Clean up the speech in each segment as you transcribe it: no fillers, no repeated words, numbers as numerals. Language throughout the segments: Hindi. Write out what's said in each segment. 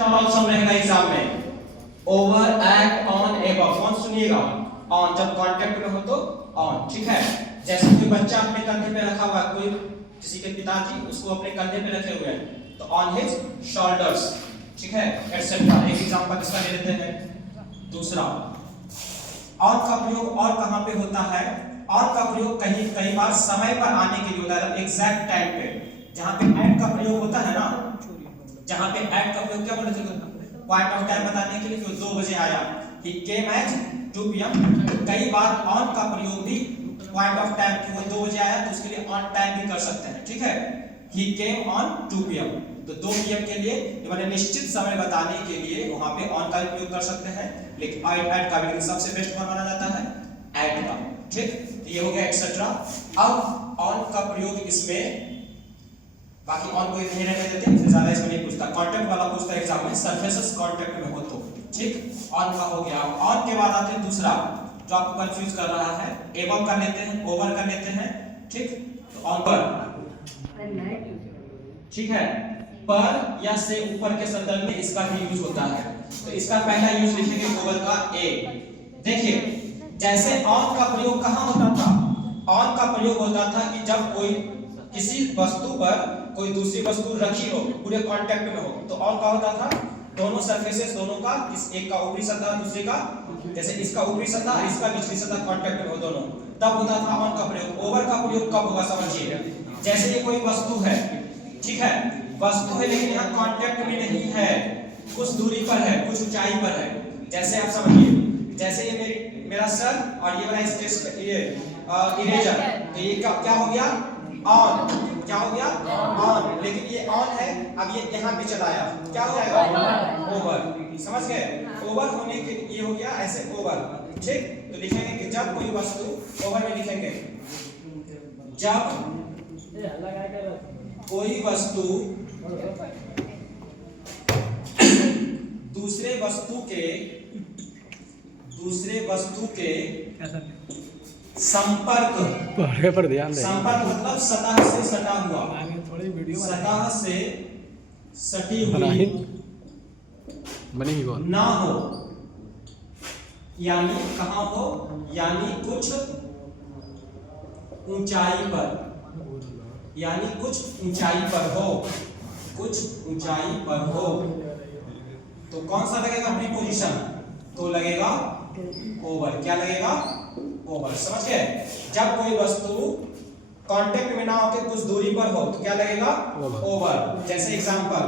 स्ट्रक्चर ऑप्शन रहेगा एग्जाम में, ओवर, एक्ट, ऑन, एबव। कौन सुनिएगा? ऑन, जब कांटेक्ट में हो तो ऑन, ठीक है। जैसे कोई बच्चा अपने कंधे पे रखा हुआ है, कोई किसी के पिताजी उसको अपने कंधे पे रखे हुए हैं तो ऑन हिज शोल्डर्स, ठीक है, एटसेट्रा। एक एग्जांपल इसका ले लेते हैं। दूसरा, ऑन का प्रयोग और कहां पे होता है? ऑन का प्रयोग कई बार समय पर आने के लिए होता है, एग्जैक्ट टाइम पे। जहां पे एट का प्रयोग होता है ना, जहां पे एट का प्रयोग क्या बोलते थे? पॉइंट ऑफ टाइम बताने के लिए कि 2 बजे आया, ही केम एट 2 PM। कई बार ऑन का प्रयोग भी पॉइंट ऑफ टाइम कि वो 2 बजे आया तो उसके लिए ऑन टाइम भी कर सकते हैं, ठीक है। ही केम ऑन 2 PM, तो 2 PM के लिए मैंने निश्चित समय बताने के लिए वहां पे ऑन का प्रयोग कर सकते हैं, लेकिन एट का भी सबसे बेस्ट कौन माना जाता है? एट का, ठीक। तो ये हो गया एक्सेट्रा। अब ऑन का प्रयोग इसमें, बाकी ऑन को नहीं रहने देते, इससे ज्यादा इसमें नहीं पूछता। कांटेक्ट वाला पूछता है एग्जाम में, सरफेसेस कांटेक्ट में हो तो, ठीक। ऑन का हो गया। ऑन के बाद आते हैं दूसरा जो आपको कंफ्यूज कर रहा है, एबव कर लेते हैं, ओवर कर लेते हैं, ठीक। तो ऑन पर, ठीक है, पर या से ऊपर के संदर्भ में इसका भी यूज होता है। तो इसका पहला यूज लिखेंगे ओवर का ए। देखिए जैसे ऑन का प्रयोग कहां होता था? ऑन का प्रयोग होता था कि जब कोई किसी वस्तु पर कोई दूसरी वस्तु रखी हो, पूरे कांटेक्ट में हो, तो ऑन का होता था दोनों सरफेसेस, दोनों का, इस एक का ऊपरी सतह दूसरे का, जैसे इसका ऊपरी सतह और इसका निचली सतह कांटेक्ट में हो दोनों, तब होता था ऑन का प्रयोग। ओवर का प्रयोग कब होगा समझिए, जैसे ये कोई वस्तु है, ठीक है, वस्तु है लेकिन यहाँ कांटेक्ट में नहीं है, कुछ दूरी पर है, कुछ ऊंचाई पर है। जैसे आप समझिए, जैसे ये मेरा सर और ये वाला स्टेज, ये इरेजर, तो ये क्या हो गया? ऑन। क्या हो गया? ऑन। लेकिन ये ऑन है, अब ये यहाँ पे चलाया, क्या हो जाएगा? ओवर। समझ गए? ओवर होने के ये हो गया ऐसे ओवर, ठीक। तो लिखेंगे कि जब कोई वस्तु, ओवर में लिखेंगे जब कोई वस्तु दूसरे वस्तु के संपर्क पर ध्यान दें। संपर्क मतलब सतह से सटा हुआ, सतह से सटी हुई बनेगी कौन? ना हो, यानी कहां हो? यानी कुछ ऊंचाई पर, यानी कुछ ऊंचाई पर हो, कुछ ऊंचाई पर हो, तो कौन सा लगेगा प्रीपोजिशन? तो लगेगा ओवर। क्या लगेगा? ओवर। समझ गए? जब कोई वस्तु कांटेक्ट में ना होकर कुछ दूरी पर हो तो क्या लगेगा? ओवर। जैसे एग्जांपल,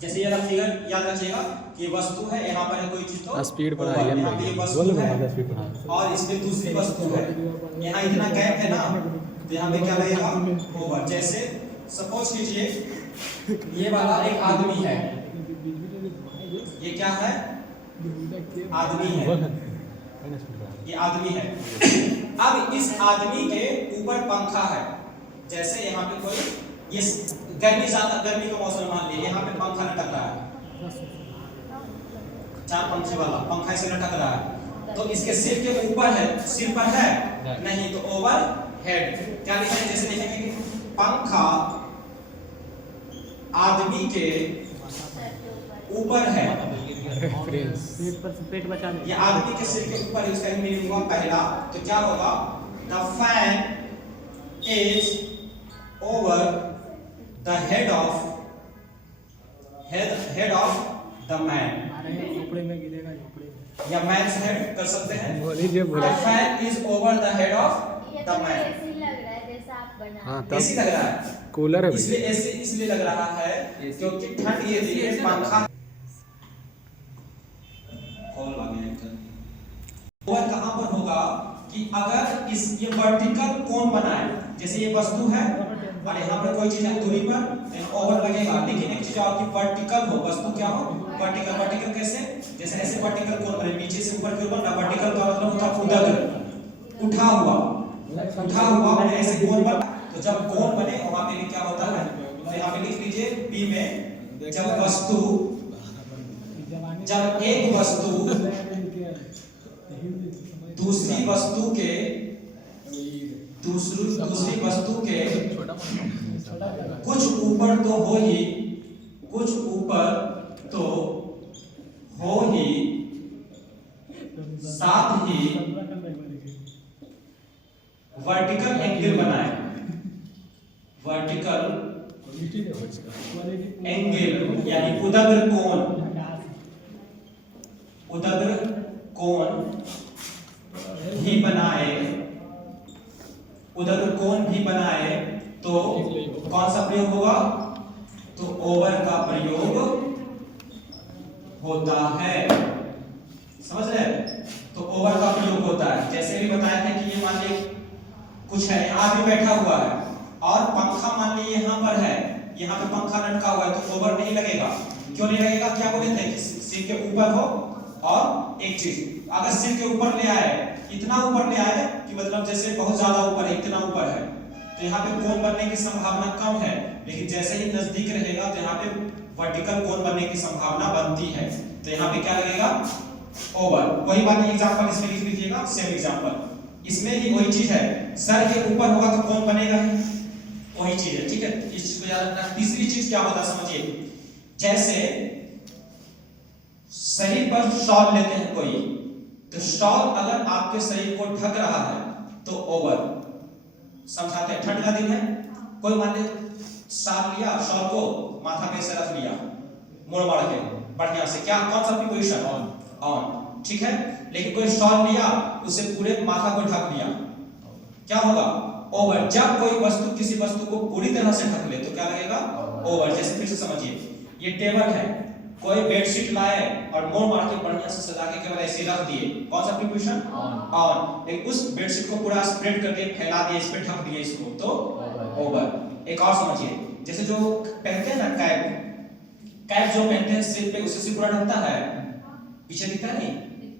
जैसे ये फिगर याद रखिएगा कि वस्तु है, यहाँ पर है कोई चीज तो स्पीड बढ़ा ओवर, यहाँ पे ये वस्तु है है और इसमें दूसरी वस्तु है, यहाँ इतना गैप है ना, तो यहाँ पे क्या लगेगा? ओवर। जैसे सपोज कीजिए ये वाला एक आदमी है, ये क्या है? आदमी है, ये आदमी है। अब इस आदमी के ऊपर पंखा है, जैसे यहाँ पे कोई, ये गर्मी का मौसम मान लीजिए, यहाँ पे पंखा लटक रहा है, 4 पंखे वाला पंखा इसे लटक रहा है, तो इसके सिर के ऊपर है, सिर पर है नहीं, तो ओवर हेड। क्या लिखेंगे? जैसे लिखेंगे कि पंखा आदमी के ऊपर है, पेट बचाने, ये आदमी के सिर के ऊपर, इसका मीनिंग हुआ पहला, तो क्या होगा? The fan is over the head of the man, झोपड़े में गिरेगा, झोपड़े में, या मैन्स हेड कर सकते हैं। बोलिए the fan is over the head of the man. ऐसे लग रहा है जैसा आप बना, हाँ, ऐसी लग रहा है, कूलर है इसलिए ऐसे इसलिए लग रहा है क्योंकि ठंड ये थी, पंखा ओवर कहां पर होगा कि अगर इस ये वर्टिकल कोण बनाए, जैसे ये वस्तु है और यहाँ पर कोई चीज है दूरी पर, तो ओवर लगेगा। लेकिन एक चीज और कि वर्टिकल हो, वस्तु क्या हो? वर्टिकल। वर्टिकल कैसे? जैसे ऐसे वर्टिकल कोण बने, नीचे से ऊपर की ओर बनना। वर्टिकल का मतलब होता है उदग, उठा हुआ बने ऐसे कोण बना। तो जब कोण बने वहां पे भी क्या होता है? तो यहाँ पे लिख लीजिए बी में, जब एक वस्तु दूसरी वस्तु के कुछ ऊपर तो हो ही, कुछ ऊपर तो वर्टिकल एंगल बनाए, वर्टिकल एंगल यानी उदग्र कोण, उदग्र कोण भी बनाए, उदग्र कोण भी बनाए तो कौन सा प्रयोग होगा? तो ओवर का प्रयोग होता है। समझ रहे? तो ओवर का प्रयोग होता है। जैसे भी बताया था कि ये मान लीजिए कुछ है, आदमी बैठा हुआ है और पंखा मान लीजिए यहाँ पर है, यहाँ पे पंखा लटका हुआ है, तो ओवर नहीं लगेगा। क्यों नहीं लगेगा? क्या बोले थे कि सिर के ऊपर हो, और एक चीज अगर सिर के ऊपर ले आए, इतना ऊपर ले आए कि मतलब जैसे बहुत ज्यादा ऊपर है, इतना ऊपर है, तो यहाँ पे कोण बनने की संभावना कम है, लेकिन जैसे ही नजदीक रहेगा तो यहाँ पे वर्टिकल कोण बनने की संभावना बनती है। तो यहाँ पे क्या लगेगा? ओवर। वही बात एग्जांपल इसमें लिख लीजिएगा, सेम एग्जांपल। इसमें भी वही चीज है, सर के ऊपर होगा तो कोण बनेगा ही, वही चीज है। ठीक है, इस चीज को याद रखना। तीसरी चीज क्या होता है समझिए, जैसे शरीर पर शॉल लेते हैं कोई, तो शॉल अगर आपके शरीर को ढक रहा है तो ओवर। समझाते हैं, ठंड का दिन है, कोई मान लीजिए शॉल लिया, शॉल को माथा पे से रख लिया मोड़ मार के बढ़िया से, क्या कौन सा पोजीशन? ऑन। ठीक है, लेकिन कोई शॉल लिया, उसे पूरे माथा को ढक लिया, क्या होगा? ओवर। जब कोई वस्तु किसी वस्तु को पूरी तरह से ढक ले तो क्या लगेगा? ओवर। जैसे फिर से समझिए, ये टेबल है, कोई बेडशीट लाए और मोड़ मार के बढ़िया से सजा के केवल ऐसे रख दिए, कौन सा प्रीपोजिशन? ऑन। लेकिन उस बेडशीट को पूरा स्प्रेड करके फैला दिए, इस पे ढक दिए इसको, तो ओवर। एक और समझिए, जैसे जो पहनते हैं ना कैप, कैप जो पहनते हैं सिर पे, उससे सिर पूरा ढकता है, पीछे दिखता नहीं,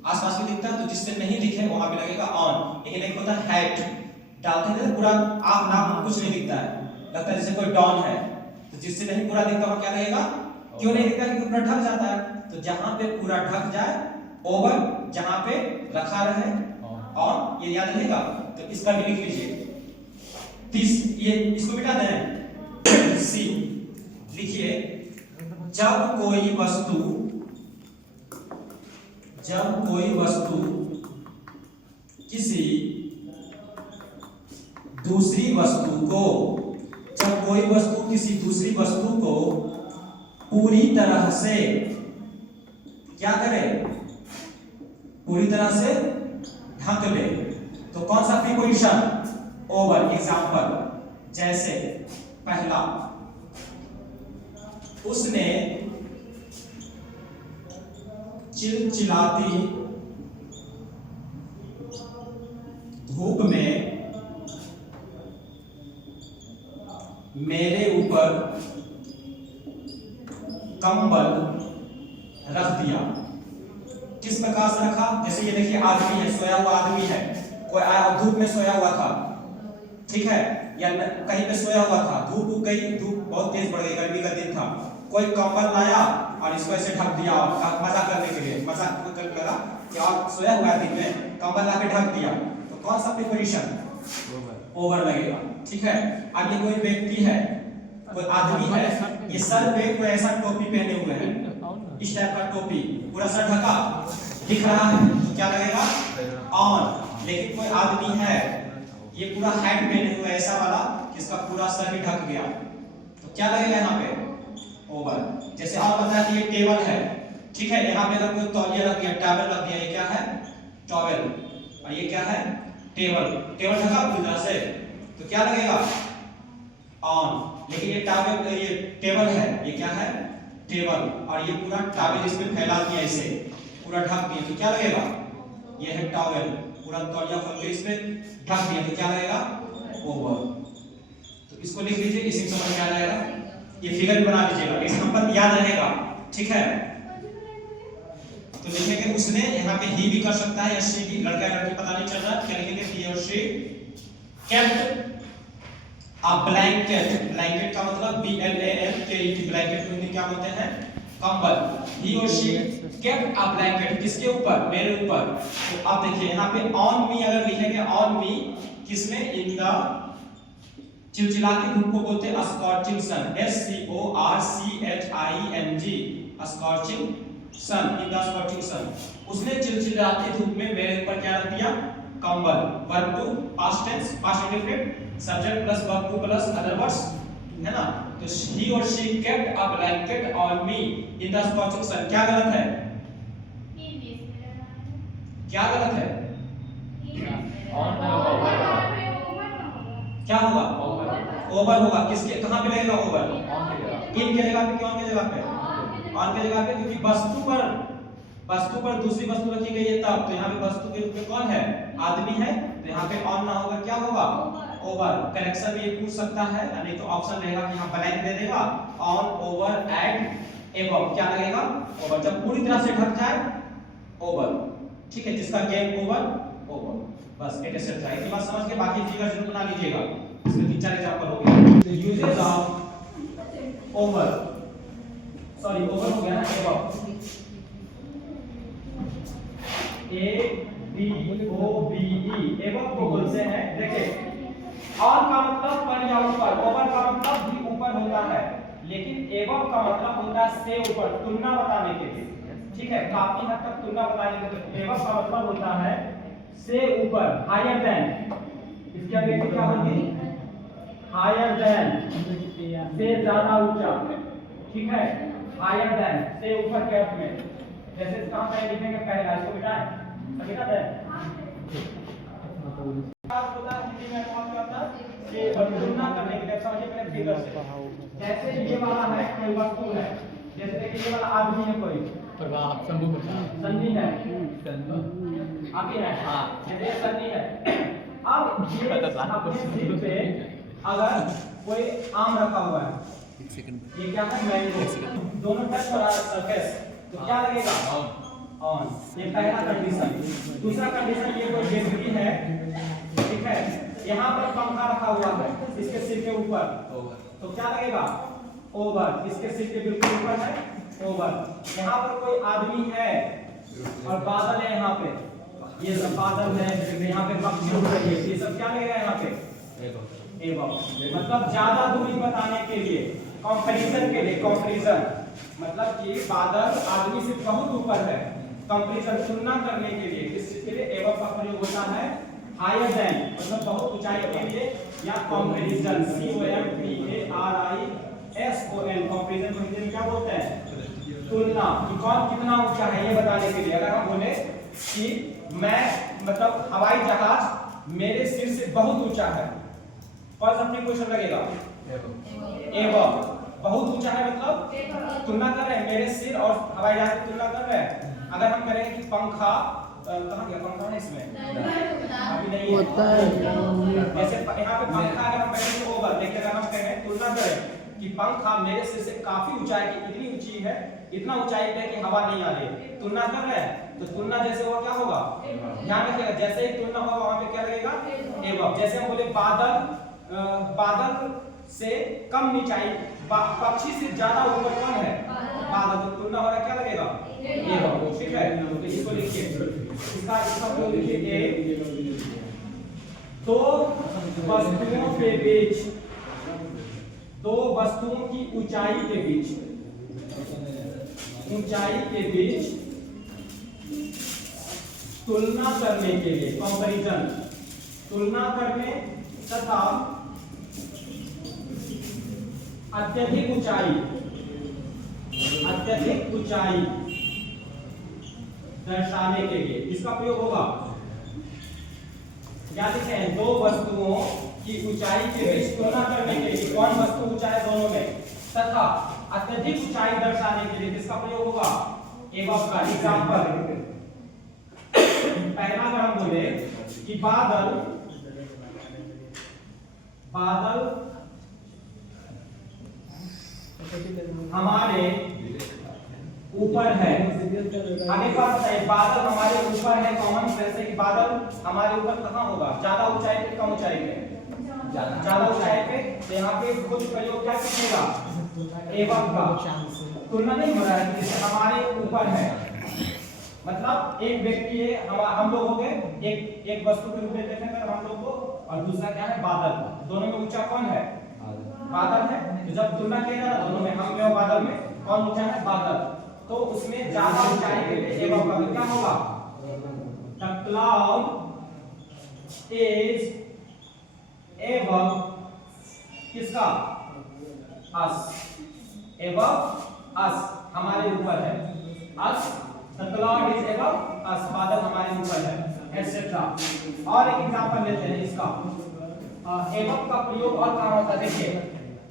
आसपास भी दिखता है, तो जिससे नहीं दिखे वहां पे लगेगा ऑन। लेकिन एक होता है हैट, डालते हैं पूरा आंख नाक कुछ नहीं दिखता है, लगता है जैसे कोई डॉन है, तो जिससे नहीं पूरा दिखता वहां क्या लगेगा? क्यों नहीं दिखता? क्योंकि पूरा ढक जाता है। तो जहां पे पूरा ढक जाए ओवर, जहां पे रखा रहे ऑन, ये याद रहेगा। तो इसका भी लिख लीजिए। ये इसको मिटा दें, सी लिखिए, जब कोई वस्तु किसी दूसरी दूसरी वस्तु को पूरी तरह से क्या करे? पूरी तरह से ढक ले, तो कौन सा प्रीपोजिशन? ओवर। एग्जांपल, जैसे पहला, उसने चिलचिलाती धूप में मेरे ऊपर कंबल रख दिया। किस प्रकार से रखा? जैसे ये देखिए आदमी है, सोया हुआ आदमी है, कोई आया धूप में सोया हुआ था, ठीक है, या कहीं पे सोया हुआ था, धूप उग गई, धूप बहुत तेज बढ़ गई, गर्मी का दिन था, कोई कंबल लाया और इसको ऐसे ढक दिया, मजा करने के लिए, मजाक करने लगा कि और सोया हुआ है दिन में, कंबल ला के ढक दिया, तो कौन सा प्रीपोजिशन? ओवर लगेगा। ठीक है, अब ये कोई व्यक्ति है, कोई आदमी है, ये सर पे कोई ऐसा टोपी पहने हुए है, इस टाइप का टोपी, पूरा सर ढका दिख रहा है, तो क्या लगेगा? ऑन। लेकिन कोई आदमी है, ये पूरा हैट पहने हुए ऐसा वाला, जिसका पूरा सर ही ढक गया, तो क्या लगेगा यहाँ पे? ओवर। जैसे और बताया कि ये टेबल है, ठीक है, यहाँ पे अगर कोई तौलिया रख दिया, टॉवेल रख दिया, ये क्या है? टॉवेल। और ये क्या है? टेबल। टेबल ढका पूरी तरह से, तो क्या लगेगा? ऑन। लेकिन ये टॉवेल, ये टेबल है, ये क्या है? टेबल। और ये पूरा टॉवेल इस पे फैला दिया, इसे पूरा ढक दिया, तो क्या लगेगा? ये है टॉवेल, पूरा तौलिया खोल के इस पे ढक दिया, तो क्या लगेगा? ओवर। तो इसको लिख लीजिए, इसी में समझ में आ जाएगा। ये फिगर बना लीजिएगा, एग्जांपल याद रहेगा। ठीक है, तो लिखेंगे उसने, यहाँ पे ही भी कर सकता है या शी भी, लड़का लड़की पता नहीं चल रहा, क्या लिखेंगे? ही और she kept a blanket. Blanket का मतलब BLANKET, ब्लैंकेट को हिंदी क्या बोलते हैं? कंबल। ही और शी केप्ट अ ब्लैंकेट, किसके ऊपर? मेरे ऊपर। तो अब देखिए यहाँ पे ऑन मी अगर लिखेंगे, ऑन मी किसमें? इन द चिलचिलाती धूप को बोलते हैं scorching sun, SCORCHING, scorching sun, in the scorching sun. उसने चिलचिलाती धूप में मेरे ऊपर क्या रख दिया? कंबल, verb two past tense, past indefinite, subject plus verb two plus other words, है ना। तो he और she kept a blanket on me in the scorching sun, क्या गलत है? क्या गलत है? क्या होगा? ओवर होगा। किसके, कहां पे लगेगा ओवर? इन के जगह पे, क्यों के जगह पे? ऑन के जगह पे, क्योंकि वस्तु पर दूसरी वस्तु रखी गई है तब। तो यहाँ पे वस्तु के रूप में कौन है? आदमी है। तो यहाँ पे ऑन ना होगा, क्या होगा? ओवर। करेक्शन में ये पूछ सकता है, नहीं तो ऑप्शन रहेगा कि यहाँ ब्लैंक दे देगा, ऑन, ओवर एंड एबव, क्या लगेगा? ओवर। जब पूरी तरह से ढक जाए ओवर, ठीक है, जिसका गेम ओवर, ओवर। बस एक ऐसे था, एक बात समझ के बाकी फिगर जरूर बना लीजिएगा। इसमें 3-4 एग्जांपल हो गए। The uses of over, sorry over हो गया ना, above, A B O B E, above को बोलते हैं। देखिए, ऑन का मतलब पर या ऊपर, ओवर का मतलब भी ऊपर होता है, लेकिन एबव का मतलब होता है से ऊपर, तुलना बताने के लिए, ठीक है, काफी हद तक तुलना बताने के लिए। एबव का मतलब होता है से ऊपर, हायर देन। इसकी अभिव्यक्ति क्या होगी? हायर देन, से ज्यादा ऊंचा, ठीक है, हायर देन, से ऊपर के अर्थ में। जैसे कहां पे लिखेंगे? पहला इसको मिटाएं, मिटा दें। होता है हिंदी में कौन सा होता है? ये तुलना करने के लिए, समझिए मेरे फिगर से। जैसे ये वाला है, कोई वस्तु है, जैसे देखिए ये वाला आदमी है, कोई प्रभाव संभव सन्नी है, आगे है, हां, जैसे सन्नी है। अब ये अपने सिर पे अगर कोई आम रखा हुआ है, एक सेकंड, ये क्या है? मैंगो, दोनों टच हो रहा है सरफेस, तो क्या लगेगा? ऑन। ये पहला कंडीशन। दूसरा कंडीशन, ये कोई व्यक्ति है, ठीक है, यहाँ पर पंखा रखा हुआ है इसके सिर के ऊपर, तो क्या लगेगा? ओवर। इसके सिर के बिल्कुल ऊपर है, ओवर। यहाँ पर कोई आदमी है और बादल है, यहाँ पे ये सब बादल है, यहाँ पे पक्षी उड़ रही है, ये सब क्या लगेगा यहाँ पे? एबव। मतलब ज्यादा दूरी बताने के लिए, कंपैरिजन के लिए, कंपैरिजन मतलब कि बादल आदमी से बहुत ऊपर है, कंपैरिजन तुलना करने के लिए, इसके लिए एबव का प्रयोग होता है। हायर देन मतलब बहुत ऊंचाई के लिए, या कंपैरिजन, COMPARISON, कंपैरिजन को हिंदी में क्या बोलते हैं? तुलना, कि कौन कितना ऊंचा है ये बताने के लिए। अगर हम बोले कि मैं मतलब हवाई जहाज मेरे सिर से बहुत ऊंचा है, कौन सा प्रीपोजिशन लगेगा? एबव। बहुत ऊंचा है मतलब तुलना कर रहे हैं, मेरे सिर और हवाई जहाज की तुलना कर रहे हैं। अगर हम करें कि पंखा, कहां गया पंखा? है इसमें अभी नहीं होता है। जैसे यहाँ पे पंखा अगर हम कहें तो ओवर, देखिए अगर हम कहें तुलना करें कि पंखा मेरे सिर से काफी ऊंचाई की, इतनी ऊंची है, इतना ऊंचाई पे कि हवा नहीं आ रही, तुलना कर रहे हैं, तो तुलना जैसे हुआ क्या होगा? ध्यान रखिएगा, जैसे ही तुलना होगा वहां पे क्या लगेगा? एबव। जैसे हम बोले बादल से कम ऊंचाई, पक्षी से ज्यादा ऊपर कौन है? बादल। तो तुलना हो रहा क्या लगेगा? एबव, ठीक है। तो इसको लिखिए, इसका प्रयोग लिखिए। ए दो वस्तुओं के बीच, दो वस्तुओं की ऊंचाई के बीच, ऊंचाई के बीच तुलना करने के लिए, कंपैरिजन, तुलना करने तथा अत्यधिक ऊंचाई दर्शाने के लिए इसका प्रयोग होगा। क्या लिखे हैं? दो वस्तुओं की ऊंचाई के बीच तुलना करने के लिए, कौन वस्तु ऊंचा है दोनों में, तथा अत्यधिक ऊंचाई दर्शाने के लिए किसका प्रयोग होगा? एबव का। एग्जांपल, पहला अगर हम बोले कि बादल हमारे ऊपर है, आगे बात बताइए, बादल हमारे ऊपर है, कॉमन सेंस है कि बादल हमारे ऊपर कहां होगा? ज्यादा ऊंचाई पे, कम ऊंचाई पे? ज्यादा ऊंचाई पे। तो यहाँ पे कुछ प्रयोग क्या कीजिएगा? एबव का। तुलना नहीं हो रहा है, जैसे हमारे ऊपर है मतलब एक व्यक्ति है, हम लोग हो गए, एक वस्तु के रूप में देखें अगर हम लोग को, और दूसरा क्या है? बादल। दोनों में ऊंचा कौन है? बादल है। तो जब तुलना किया जाए दोनों में, हम में और बादल में कौन ऊंचा है? बादल। तो उसमें ज्यादा ऊंचाई के लिए एबव का क्या होगा? द क्लाउड इज एबव किसका? अस। एबव अस, हमारे ऊपर है। अस, द क्लाउड इज एबव अस, बादल हमारे ऊपर है, एटसेट्रा। और एक एग्जांपल लेते हैं इसका। एबव का प्रयोग और कहाँ होता है? देखिए,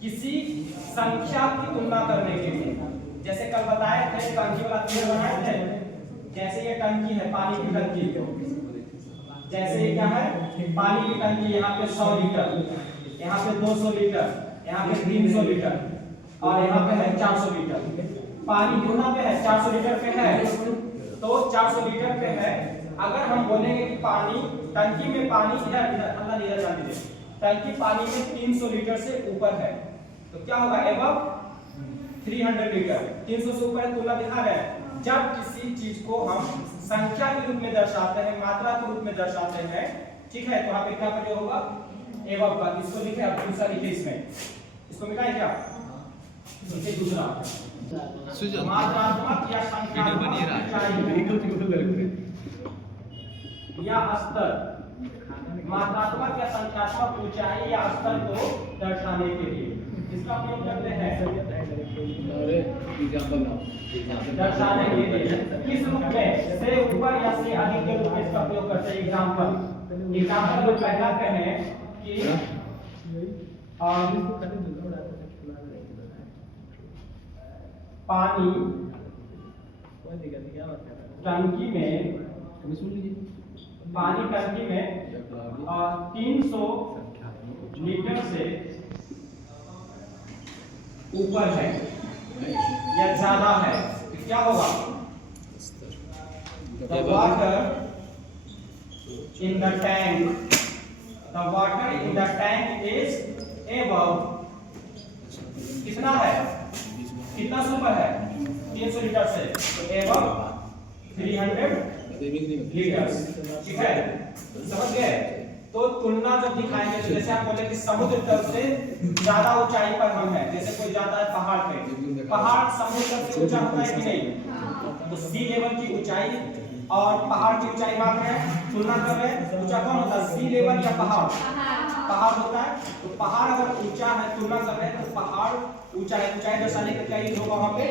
किसी संख्या की तुलना करने के लिए, जैसे कल बताए थे टंकी वाला फिगर बनाए थे। जैसे ये टंकी है, पानी की टंकी, जैसे ये क्या है? पानी की टंकी। यहाँ पे 100 लीटर, यहाँ पे 200 लीटर, यहाँ पे 300 लीटर और यहाँ पे है 400 लीटर। पानी कितना पे है? 400 लीटर पे है। तो 400 लीटर पे है। अगर हम बोलेंगे कि पानी टंकी में पानी इधर अंदर इधर जाने दे, टंकी पानी में 300 लीटर से ऊपर है, तो क्या होगा? Above 300 litre. 300 से ऊपर है, तुलना दिखा रहे हैं। जब किसी चीज को हम संख्या के रूप में दर्शाते हैं, मात्रा के रूप में दर्शाते हैं, ठीक है, तो वहां पे क्या प्रयोग होगा? एबव का। इसको लिखे, अब दूसरा लिखे, इसमें इसको मिटाए क्या? इसे दूसरा मात्रात्मक या संख्यात्मक या स्तर, मात्रात्मक या संख्यात्मक ऊंचाई या स्तर को दर्शाने के लिए इसका प्रयोग करते हैं। दर्शाने के लिए किस रूप में? से ऊपर या से अधिक के रूप में इसका प्रयोग करते हैं। एग्जांपल में पहला कहें कि पानी टंकी में, पानी टंकी में 300 लीटर से ऊपर है या ज्यादा है, तो क्या होगा? The water in the tank, the water in the tank is above, कितना है? कितना से ऊपर है? 300 लीटर से, तो above 300 लीटर, ठीक है? समझ गए? तो तुलना जब दिखाएंगे, तो जैसे आप बोले कि समुद्र तल से ज्यादा ऊंचाई पर हम हैं, जैसे कोई जाता है पहाड़ पे, पहाड़ समुद्र तल से ऊंचा होता है कि नहीं? तो सी लेवल की ऊंचाई और पहाड़ की ऊंचाई माप रहे हैं, तुलना कर रहे हैं, ऊंचा कौन होता है? सी लेवल या पहाड़? पहाड़ होता है। तो पहाड़ अगर ऊंचा है, तुलना कर रहे हैं, तो पहाड़ ऊंचा है, ऊंचाई दर्शाने का क्या यूज होगा वहां पे?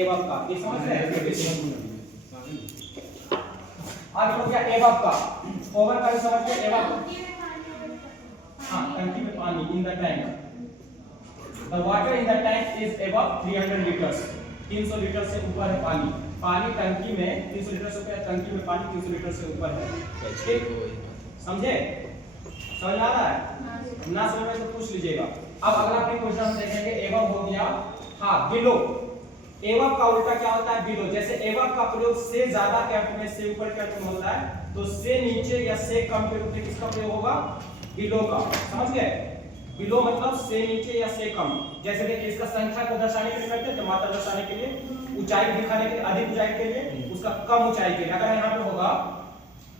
एबव का। ये समझ रहे हैं? आगे हो गया एबव का। ओवर का समझ गए? एबव, हाँ, टंकी में पानी in the tank, the water in the tank is above 300 litres, 300 litre से ऊपर है पानी। पानी टंकी में 300 लीटर से ऊपर है, टंकी में पानी 300 लीटर से ऊपर है। ठीक, समझे? समझ आ रहा है? ना समझ में तो पूछ लीजिएगा। अब अगला अपने क्वेश्चन हम देखेंगे। एबव हो गया, हाँ, बिलो। एबव का उल्टा क्या होता है? बिलो। जैसे एबव का प्रयोग से ज्यादा के अर्थ में, से ऊपर के अर्थ में होता है, तो से नीचे या से कम के रूप में किसका प्रयोग होगा? बिलो का। समझ गए? बिलो मतलब से नीचे या से कम। जैसे देखिए, इसका संख्या को दर्शाने के लिए करते हैं, मात्रा दर्शाने के लिए, ऊंचाई दिखाने के लिए, अधिक ऊंचाई के लिए, उसका कम ऊंचाई के लिए। अगर यहाँ पे होगा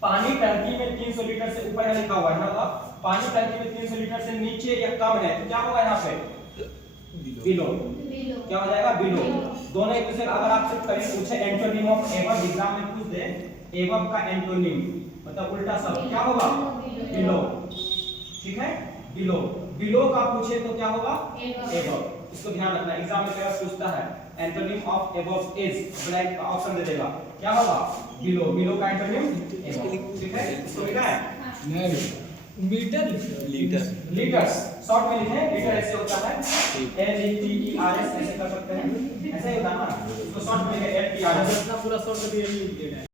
पानी टंकी में 300 लीटर से ऊपर है लिखा हुआ है ना, पानी टंकी में 300 लीटर से नीचे या कम है, तो क्या होगा यहाँ पे? बिलो। क्या हो जाएगा? बिलो। दोनों एक दूसरे, अगर आपसे कभी पूछे एंटोनिम ऑफ एबव, एग्जाम में पूछ दे एबव का एंटोनिम मतलब उल्टा शब्द, क्या होगा? बिलो। ठीक है? बिलो। बिलो का पूछे तो क्या होगा? एबव। इसको ध्यान रखना, एग्जाम में क्या पूछता है? Antonym of above is, blank का ऑप्शन दे देगा, क्या होगा? बिलो। बिलो का एंटोनिम एबव। ठीक है? इसको लिखा है? मीटर, लीटर, लीटर्स शॉर्ट में लिखें। लीटर ऐसे होता है, LETERS ऐसे कर सकते हैं, ऐसे ही होता है ना, इसको शॉर्ट में लिखें LTRS। पूरा शॉर्ट में दिया है।